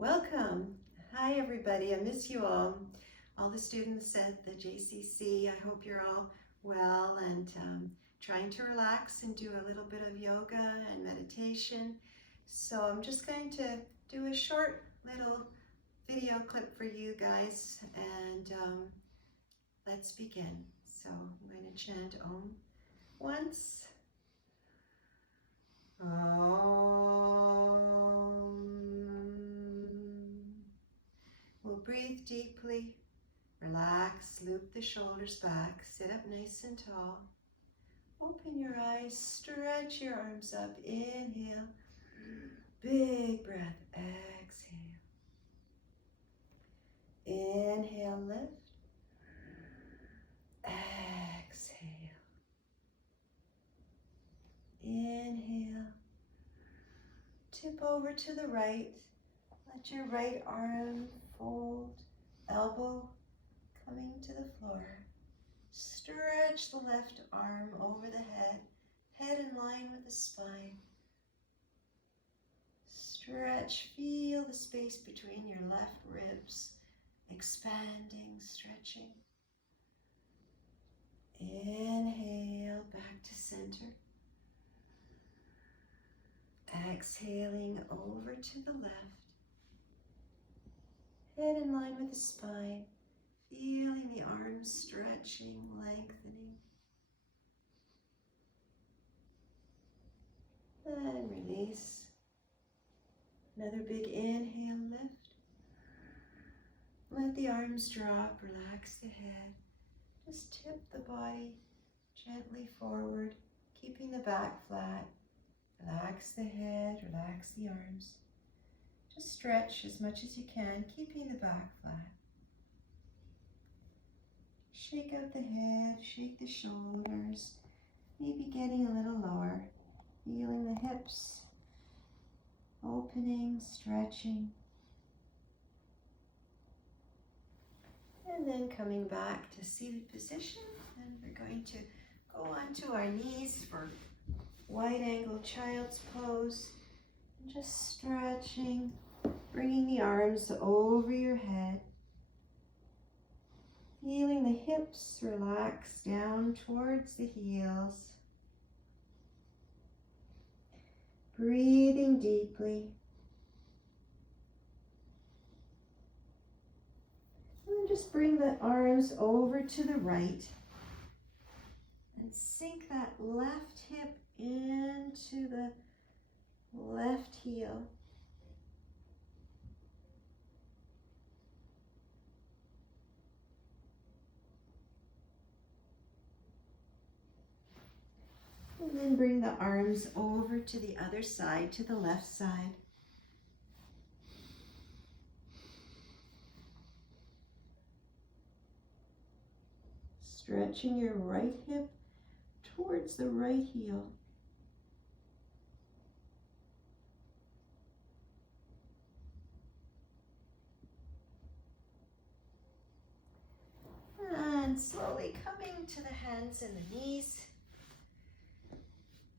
Welcome. Hi, everybody. I miss you all. All the students at the JCC, I hope you're all well and trying to relax and do a little bit of yoga and meditation. So I'm just going to do a short little video clip for you guys and let's begin. So I'm going to chant Om once. We'll breathe deeply, relax, loop the shoulders back, sit up nice and tall. Open your eyes, stretch your arms up, inhale, big breath, exhale. Inhale, lift, exhale. Inhale, tip over to the right, let your right arm fold, elbow coming to the floor. Stretch the left arm over the head in line with the spine. Stretch, feel the space between your left ribs, expanding, stretching. Inhale, back to center. Exhaling over to the left. Head in line with the spine. Feeling the arms stretching, lengthening. And release. Another big inhale, lift. Let the arms drop, relax the head. Just tip the body gently forward, keeping the back flat. Relax the head, relax the arms. Just stretch as much as you can, keeping the back flat. Shake out the head, shake the shoulders, maybe getting a little lower. Feeling the hips, opening, stretching. And then coming back to seated position, and we're going to go onto our knees for wide angle child's pose. Just stretching, bringing the arms over your head. Feeling the hips relax down towards the heels. Breathing deeply. And just bring the arms over to the right. And sink that left hip into the left heel. And then bring the arms over to the other side, to the left side. Stretching your right hip towards the right heel. And slowly coming to the hands and the knees.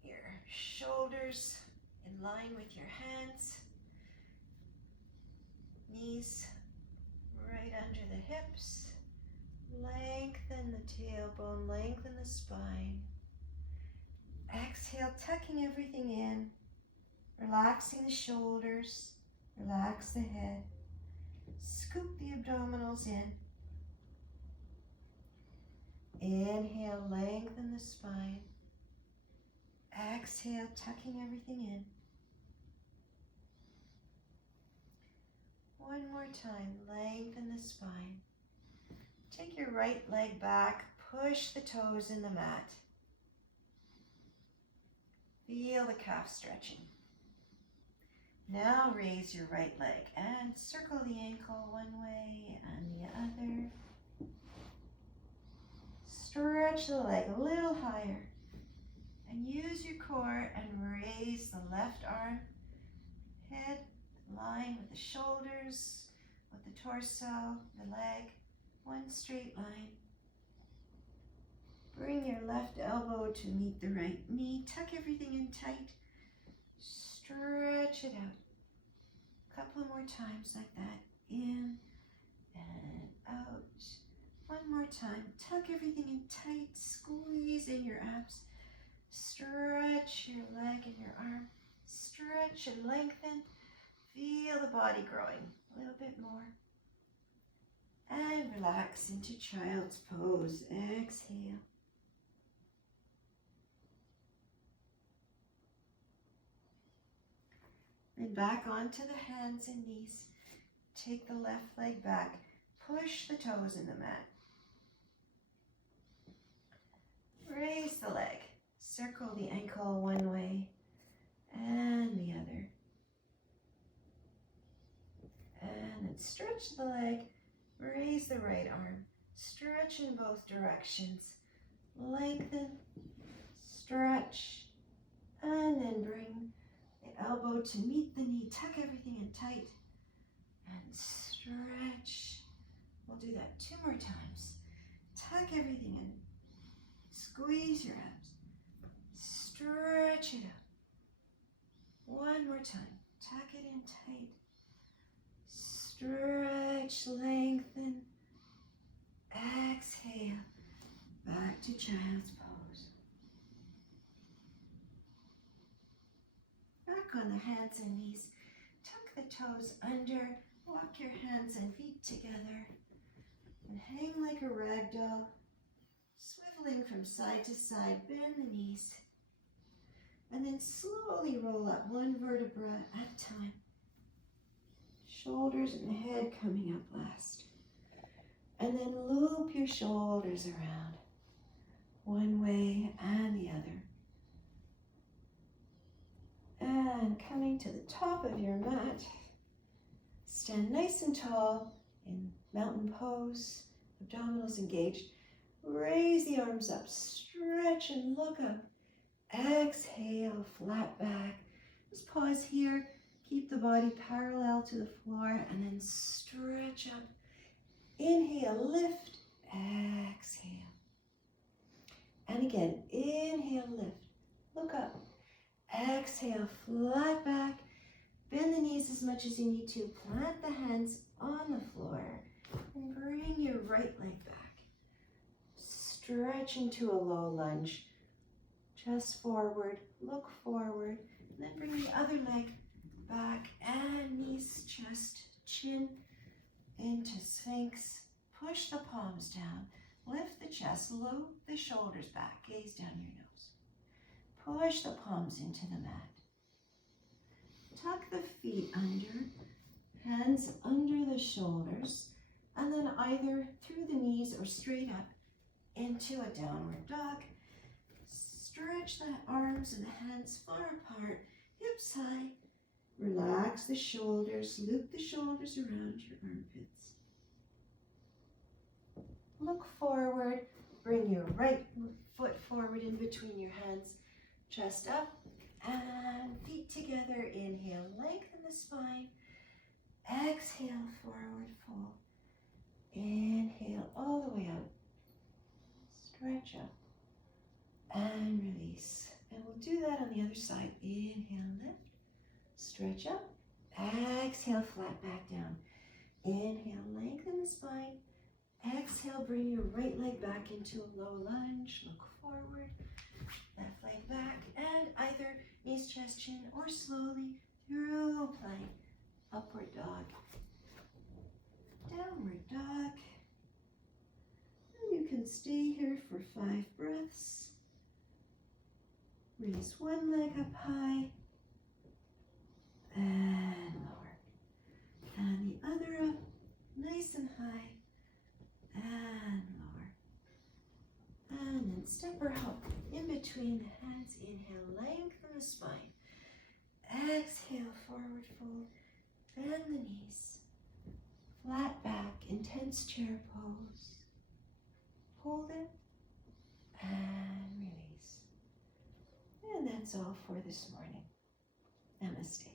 Your shoulders in line with your hands. Knees right under the hips. Lengthen the tailbone, lengthen the spine. Exhale, tucking everything in. Relaxing the shoulders. Relax the head. Scoop the abdominals in. Inhale, lengthen the spine. Exhale, tucking everything in. One more time, lengthen the spine. Take your right leg back, push the toes in the mat. Feel the calf stretching. Now raise your right leg and circle the ankle one way and the other. Stretch the leg a little higher and use your core and raise the left arm, head in line with the shoulders, with the torso, the leg, one straight line. Bring your left elbow to meet the right knee. Tuck everything in tight. Stretch it out. A couple more times like that. In and out. One more time. Tuck everything in tight. Squeeze in your abs. Stretch your leg and your arm. Stretch and lengthen. Feel the body growing a little bit more. And relax into child's pose. Exhale. And back onto the hands and knees. Take the left leg back. Push the toes in the mat. Raise the leg. Circle the ankle one way and the other. And then stretch the leg. Raise the right arm. Stretch in both directions. Lengthen. Stretch. And then bring the elbow to meet the knee. Tuck everything in tight. And stretch. We'll do that 2 more times. Tuck everything in. Squeeze your abs. Stretch it out. 1 more time. Tuck it in tight. Stretch, lengthen. Exhale. Back to child's pose. Back on the hands and knees. Tuck the toes under. Walk your hands and feet together. And hang like a rag doll. Swiveling from side to side. Bend the knees. And then slowly roll up 1 vertebra at a time. Shoulders and head coming up last. And then loop your shoulders around. One way and the other. And coming to the top of your mat. Stand nice and tall in mountain pose. Abdominals engaged. Raise the arms up. Stretch and look up. Exhale, flat back. Just pause here. Keep the body parallel to the floor and then stretch up. Inhale, lift. Exhale. And again, inhale, lift. Look up. Exhale, flat back. Bend the knees as much as you need to. Plant the hands on the floor and bring your right leg back. Stretch into a low lunge. Chest forward, look forward, and then bring the other leg back and knees, chest, chin into Sphinx. Push the palms down, lift the chest, loop the shoulders back, gaze down your nose. Push the palms into the mat. Tuck the feet under, hands under the shoulders, and then either through the knees or straight up into a downward dog. Stretch the arms and the hands far apart, hips high. Relax the shoulders, loop the shoulders around your armpits. Look forward, bring your right foot forward in between your hands, chest up and feet together. Inhale, lengthen the spine. Exhale, forward fold. Inhale all the way out. Stretch up. And release. And we'll do that on the other side. Inhale, lift. Stretch up. Exhale, flat back down. Inhale, lengthen the spine. Exhale, bring your right leg back into a low lunge. Look forward. Left leg back. And either knees, chest, chin, or slowly through plank. Upward dog. Downward dog. And you can stay here for 5 breaths. Raise one leg up high and lower. And the other up, nice and high and lower. And then step or hop in between the hands. Inhale, lengthen the spine. Exhale, forward fold. Bend the knees. Flat back, intense chair pose. Hold it and release. And that's all for this morning. Namaste.